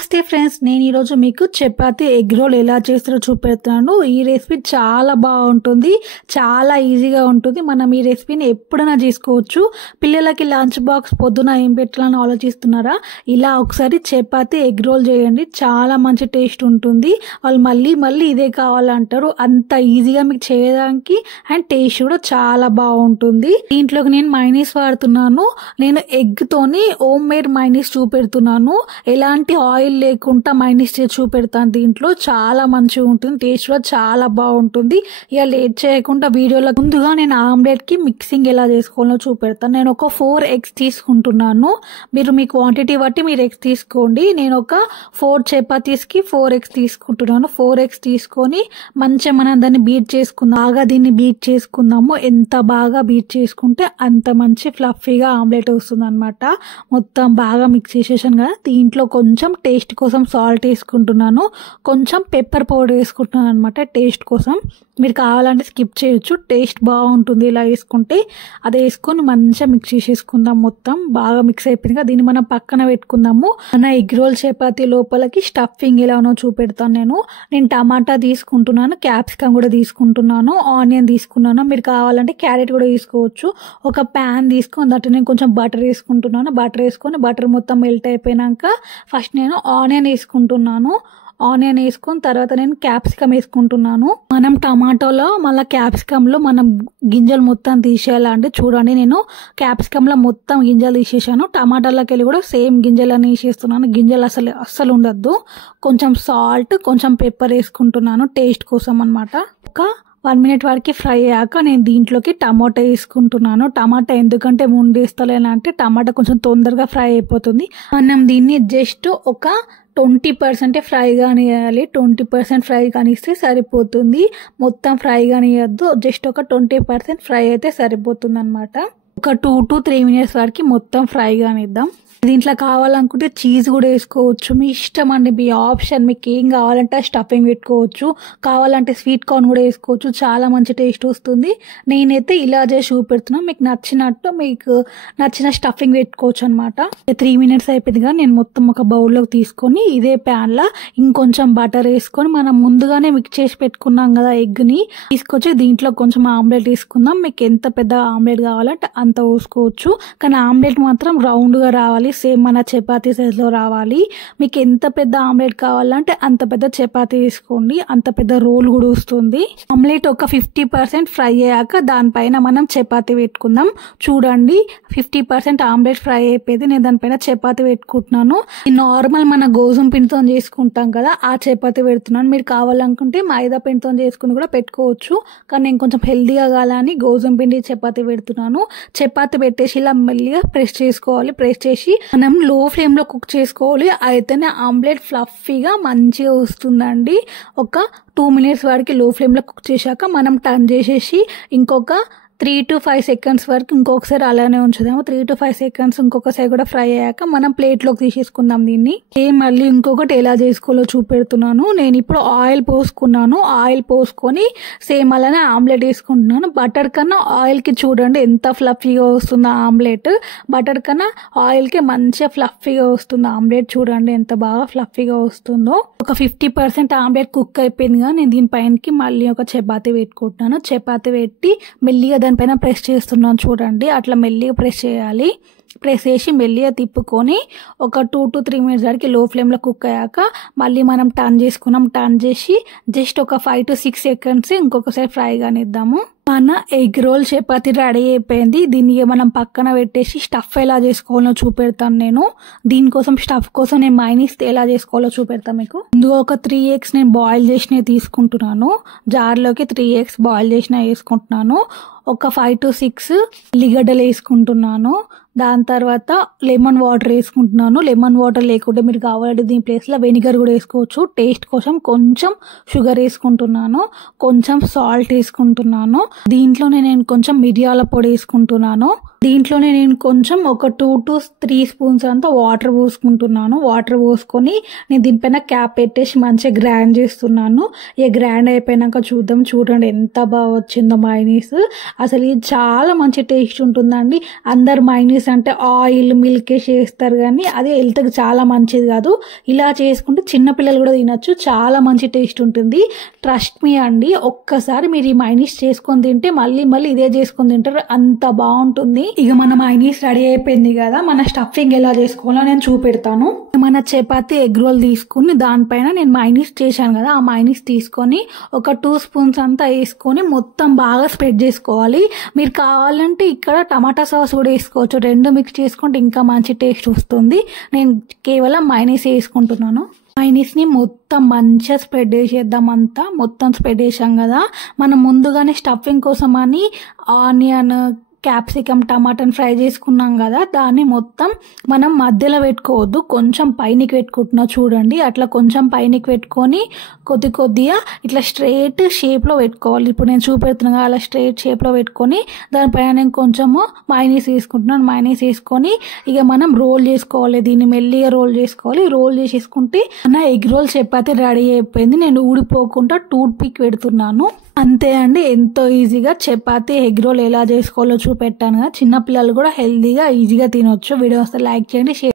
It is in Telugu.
నమస్తే ఫ్రెండ్స్, నేను ఈరోజు మీకు చపాతీ ఎగ్ రోల్ ఎలా చేస్తారో చూపెడుతున్నాను. ఈ రెసిపీ చాలా బాగుంటుంది, చాలా ఈజీగా ఉంటుంది. మనం ఈ రెసిపీని ఎప్పుడైనా చేసుకోవచ్చు. పిల్లలకి లంచ్ బాక్స్ పొద్దున ఏం పెట్టాలని ఆలోచిస్తున్నారా? ఇలా ఒకసారి చపాతీ ఎగ్ రోల్ చేయండి, చాలా మంచి టేస్ట్ ఉంటుంది. వాళ్ళు మళ్ళీ మళ్ళీ ఇదే కావాలంటారు. అంత ఈజీగా మీకు చేయడానికి అండ్ టేస్ట్ కూడా చాలా బాగుంటుంది. దీంట్లోకి నేను మైనీస్ వాడుతున్నాను. నేను ఎగ్ తోని హోమ్ మేడ్ మైనీస్ చూపెడుతున్నాను. ఎలాంటి ఆయిల్ లేకుండా మైనీస్ చేసి చూపెడతాను. దీంట్లో చాలా మంచిగా ఉంటుంది, టేస్ట్ కూడా చాలా బాగుంటుంది. ఇక లేట్ చేయకుండా వీడియోలో ముందుగా నేను ఆమ్లెట్ కి మిక్సింగ్ ఎలా చేసుకోవాలో చూపెడతాను. నేను ఒక 4 eggs తీసుకుంటున్నాను. మీరు మీ క్వాంటిటీ బట్టి మీరు ఎగ్స్ తీసుకోండి. నేను ఒక 4 చపాతీస్ కి 4 eggs తీసుకుంటున్నాను. 4 eggs తీసుకొని మంచిగా మనం దాన్ని బీట్ చేసుకుందాం. బాగా దీన్ని బీట్ చేసుకుందాము. ఎంత బాగా బీట్ చేసుకుంటే అంత మంచి ఫ్లఫీగా ఆమ్లెట్ వస్తుంది అనమాట. మొత్తం బాగా మిక్స్ చేసేసాను కదా. దీంట్లో కొంచెం టేస్ట్ కోసం సాల్ట్ వేసుకుంటున్నాను, కొంచెం పెప్పర్ పౌడర్ వేసుకుంటున్నాను అనమాట టేస్ట్ కోసం. మీరు కావాలంటే స్కిప్ చేయొచ్చు, టేస్ట్ బాగుంటుంది ఇలా వేసుకుంటే. అది వేసుకొని మంచిగా మిక్స్ చేసేసుకుందాం. మొత్తం బాగా మిక్స్ అయిపోయింది. దీన్ని మనం పక్కన పెట్టుకుందాము. మన ఎగ్ రోల్ చపాతీ లోపలికి స్టఫింగ్ ఎలానో చూపెడతాను. నేను టమాటా తీసుకుంటున్నాను, క్యాప్సికమ్ కూడా తీసుకుంటున్నాను, ఆనియన్ తీసుకున్నాను. మీరు కావాలంటే క్యారెట్ కూడా తీసుకోవచ్చు. ఒక ప్యాన్ తీసుకొని దాంట్లో నేను కొంచెం బటర్ వేసుకుంటున్నాను. బటర్ వేసుకొని బటర్ మొత్తం మెల్ట్ అయిపోయినాక ఫస్ట్ నేను ఆనియన్ వేసుకుంటున్నాను. ఆనియన్ వేసుకొని తర్వాత నేను క్యాప్సికమ్ వేసుకుంటున్నాను. మనం టమాటోలో మళ్ళీ క్యాప్సికంలో మనం గింజలు మొత్తం తీసేయాలంటే చూడండి, నేను క్యాప్సికంలో మొత్తం గింజలు తీసేసాను. టమాటాలోకి వెళ్ళి కూడా సేమ్ గింజలన్నీ తీసేస్తున్నాను. గింజలు అస్సలు ఉండద్దు. కొంచెం సాల్ట్, కొంచెం పెప్పర్ వేసుకుంటున్నాను టేస్ట్ కోసం అనమాట. ఒక 1 minute వరకు ఫ్రై అయ్యాక నేను దీంట్లోకి టమాటా వేసుకుంటున్నాను. టమాటా ఎందుకంటే ముందు వేస్తలేనంటే టమాటా కొంచెం తొందరగా ఫ్రై అయిపోతుంది. మనం దీన్ని జస్ట్ ఒక 20% ఫ్రై కానియాలి. 20% ఫ్రై కానిస్తే సరిపోతుంది. మొత్తం ఫ్రై కానియద్దు, జస్ట్ ఒక 20% ఫ్రై అయితే సరిపోతుంది అనమాట. ఒక 2 to 3 minutes వరకు మొత్తం ఫ్రై కానిద్దాం. దీంట్లో కావాలనుకుంటే చీజ్ కూడా వేసుకోవచ్చు, మీ ఇష్టం అండి, మీ ఆప్షన్. మీకు ఏం కావాలంటే స్టఫింగ్ పెట్టుకోవచ్చు, కావాలంటే స్వీట్ కార్న్ కూడా వేసుకోవచ్చు. చాలా మంచి టేస్ట్ వస్తుంది. నేనైతే ఇలా చేసి చూపెడుతున్నాను. మీకు నచ్చినట్టు మీకు నచ్చిన స్టఫింగ్ పెట్టుకోవచ్చు అనమాట. 3 minutes అయిపోయింది కానీ నేను మొత్తం ఒక బౌల్లోకి తీసుకొని ఇదే ప్యాన్లో ఇంకొంచెం బటర్ వేసుకొని మనం ముందుగానే మిక్స్ చేసి పెట్టుకున్నాం కదా ఎగ్ని తీసుకొచ్చి దీంట్లో కొంచెం ఆమ్లెట్ వేసుకుందాం. మీకు ఎంత పెద్ద ఆమ్లెట్ కావాలంటే అంత వేసుకోవచ్చు, కానీ ఆమ్లెట్ మాత్రం రౌండ్గా రావాలి, సేమ్ మన చపాతీ సైజులో రావాలి. మీకు ఎంత పెద్ద ఆమ్లెట్ కావాలంటే అంత పెద్ద చపాతీ వేసుకోండి, అంత పెద్ద రోల్ కూడా వస్తుంది. ఆమ్లెట్ ఒక 50% ఫ్రై అయ్యాక దానిపైన మనం చపాతీ పెట్టుకుందాం. చూడండి, 50% ఆమ్లెట్ ఫ్రై అయిపోయింది. నేను దానిపైన చపాతీ పెట్టుకుంటున్నాను. నార్మల్ మన గోధుమ పిండితో చేసుకుంటాం కదా, ఆ చపాతీ పెడుతున్నాను. మీరు కావాలనుకుంటే మైదా పిండితో చేసుకుని కూడా పెట్టుకోవచ్చు, కానీ నేను కొంచెం హెల్దీగా కావాలని గోధుమ పిండి చపాతీ పెడుతున్నాను. చపాతీ పెట్టేసి ఇలా మెల్లిగా ప్రెస్ చేసుకోవాలి. ప్రెస్ చేసి మనం లో ఫ్లేమ్ లో కుక్ చేసుకోవాలి. అయితేనే ఆమ్లెట్ ఫ్లఫీగా మంచిగా వస్తుందండి. ఒక 2 minutes వరకు లో ఫ్లేమ్ లో కుక్ చేశాక మనం టర్న్ చేసేసి ఇంకొక 3 to 5 seconds వరకు ఇంకొకసారి అలానే ఉంచుదాము. 3 to 5 seconds ఇంకొకసారి కూడా ఫ్రై అయ్యాక మనం ప్లేట్లోకి తీసేసుకుందాం. దీన్ని మళ్ళీ ఇంకొకటి ఎలా చేసుకోవాలో చూపెడుతున్నాను. నేను ఇప్పుడు ఆయిల్ పోసుకున్నాను. ఆయిల్ పోసుకొని సేమ్ అలానే ఆమ్లెట్ వేసుకుంటున్నాను. బటర్ కన్నా ఆయిల్కి చూడండి ఎంత ఫ్లఫీగా వస్తుందో ఆమ్లెట్. బటర్ కన్నా ఆయిల్కి మంచిగా ఫ్లఫీగా వస్తుంది ఆమ్లెట్. చూడండి ఎంత బాగా ఫ్లఫీగా వస్తుందో. ఒక 50% ఆమ్లెట్ కుక్ అయిపోయింది కానీ నేను దీనిపైనకి మళ్ళీ ఒక చపాతీ పెట్టుకుంటున్నాను. చపాతీ పెట్టి మెల్లిగా దానిపైన ప్రెస్ చేస్తున్నాను. చూడండి, అట్లా మెల్లిగా ప్రెస్ చేయాలి. ప్రెస్ చేసి మెల్లిగా తిప్పుకొని ఒక 2 to 3 minutes వరకు లో ఫ్లేమ్లో కుక్ అయ్యాక మళ్ళీ మనం టర్న్ చేసుకున్నాం. టర్న్ చేసి జస్ట్ ఒక 5 to 6 seconds ఇంకొకసారి ఫ్రై కానిద్దాము. మన ఎగ్ రోల్ చపాతీ రెడీ అయిపోయింది. దీన్ని మనం పక్కన పెట్టేసి స్టఫ్ ఎలా చేసుకోవాలో చూపెడతాను నేను. దీనికోసం స్టఫ్ కోసం నేను మైనీస్ ఎలా చేసుకోవాలో చూపెడతాను మీకు. ముందుగా ఒక 3 eggs నేను బాయిల్ చేసినవి తీసుకుంటున్నాను. జార్లోకి 3 eggs బాయిల్ చేసినవి వేసుకుంటున్నాను. ఒక 5 to 6 ఉల్లిగడ్డలు వేసుకుంటున్నాను. దాని తర్వాత లెమన్ వాటర్ వేసుకుంటున్నాను. లెమన్ వాటర్ లేకుంటే మీరు కావాలంటే దీని ప్లేస్లో వెనిగర్ కూడా వేసుకోవచ్చు. టేస్ట్ కోసం కొంచెం షుగర్ వేసుకుంటున్నాను, కొంచెం సాల్ట్ వేసుకుంటున్నాను. దీంట్లోనే నేను కొంచెం మిరియాల పొడి వేసుకుంటున్నాను. దీంట్లోనే నేను కొంచెం ఒక 2 to 3 స్పూన్స్ అంతా వాటర్ పోసుకుంటున్నాను. వాటర్ పోసుకొని నేను దీనిపైన క్యాప్ పెట్టేసి మంచిగా గ్రైండ్ చేస్తున్నాను. ఇక గ్రైండ్ అయిపోయినాక చూద్దాం. చూడండి ఎంత బాగా వచ్చిందో మైనీస్. అసలు ఇది చాలా మంచి టేస్ట్ ఉంటుందండి. అందరు మైనీస్ అంటే ఆయిల్ మిల్క్ వేసి చేస్తారు కానీ అది హెల్త్కి చాలా మంచిది కాదు. ఇలా చేసుకుంటే చిన్నపిల్లలు కూడా తినచ్చు. చాలా మంచి టేస్ట్ ఉంటుంది. ట్రస్ట్ మీ అండి, ఒక్కసారి మీరు ఈ మైనీస్ చేసుకొని తింటే మళ్ళీ మళ్ళీ ఇదే చేసుకొని తింటారు. అంత బాగుంటుంది. ఇక మన మైనీస్ రెడీ అయిపోయింది కదా, మన స్టఫింగ్ ఎలా చేసుకోవాలో నేను చూపెడతాను. మన చపాతీ ఎగ్ రోల్ తీసుకుని దానిపైన నేను మైనీస్ చేశాను కదా, ఆ మైనీస్ తీసుకొని ఒక 2 స్పూన్స్ అంతా వేసుకొని మొత్తం బాగా స్ప్రెడ్ చేసుకోవాలి. మీరు కావాలంటే ఇక్కడ టమాటా సాస్ కూడా వేసుకోవచ్చు. రెండు మిక్స్ చేసుకుంటే ఇంకా మంచి టేస్ట్ వస్తుంది. నేను కేవలం మైనీస్ వేసుకుంటున్నాను. మైనీస్ని మొత్తం మంచిగా స్ప్రెడ్ చేసేద్దాం. అంతా మొత్తం స్ప్రెడ్ చేసాం కదా, మనం ముందుగానే స్టఫింగ్ కోసం అని ఆనియన్ క్యాప్సికమ్ టమాటాని ఫ్రై చేసుకున్నాం కదా, దాన్ని మొత్తం మనం మధ్యలో పెట్టుకోవద్దు, కొంచెం పైనకి పెట్టుకుంటున్నా చూడండి. అట్లా కొంచెం పైనకి పెట్టుకొని కొద్దిగా ఇట్లా స్ట్రైట్ షేప్లో పెట్టుకోవాలి. ఇప్పుడు నేను చూపెడుతున్నా కదా, అలా స్ట్రైట్ షేప్లో పెట్టుకొని దానిపైన నేను కొంచెము మైనీస్ వేసుకుంటున్నాను. మైనీస్ వేసుకొని ఇక మనం రోల్ చేసుకోవాలి. దీన్ని మెల్లిగా రోల్ చేసుకోవాలి. రోల్ చేసేసుకుంటే నా ఎగ్ రోల్ చపాతీ రెడీ అయిపోయింది. నేను ఊడిపోకుండా టూత్ పిక్ పెడుతున్నాను. అంతే అండి, ఎంతో ఈజీగా చపాతీ ఎగ్ రోల్ ఎలా చేసుకోవాలో చూపెట్టాను కదా. చిన్నపిల్లలు కూడా హెల్తీగా ఈజీగా తినొచ్చు. వీడియో వస్తే లైక్ చేయండి, షేర్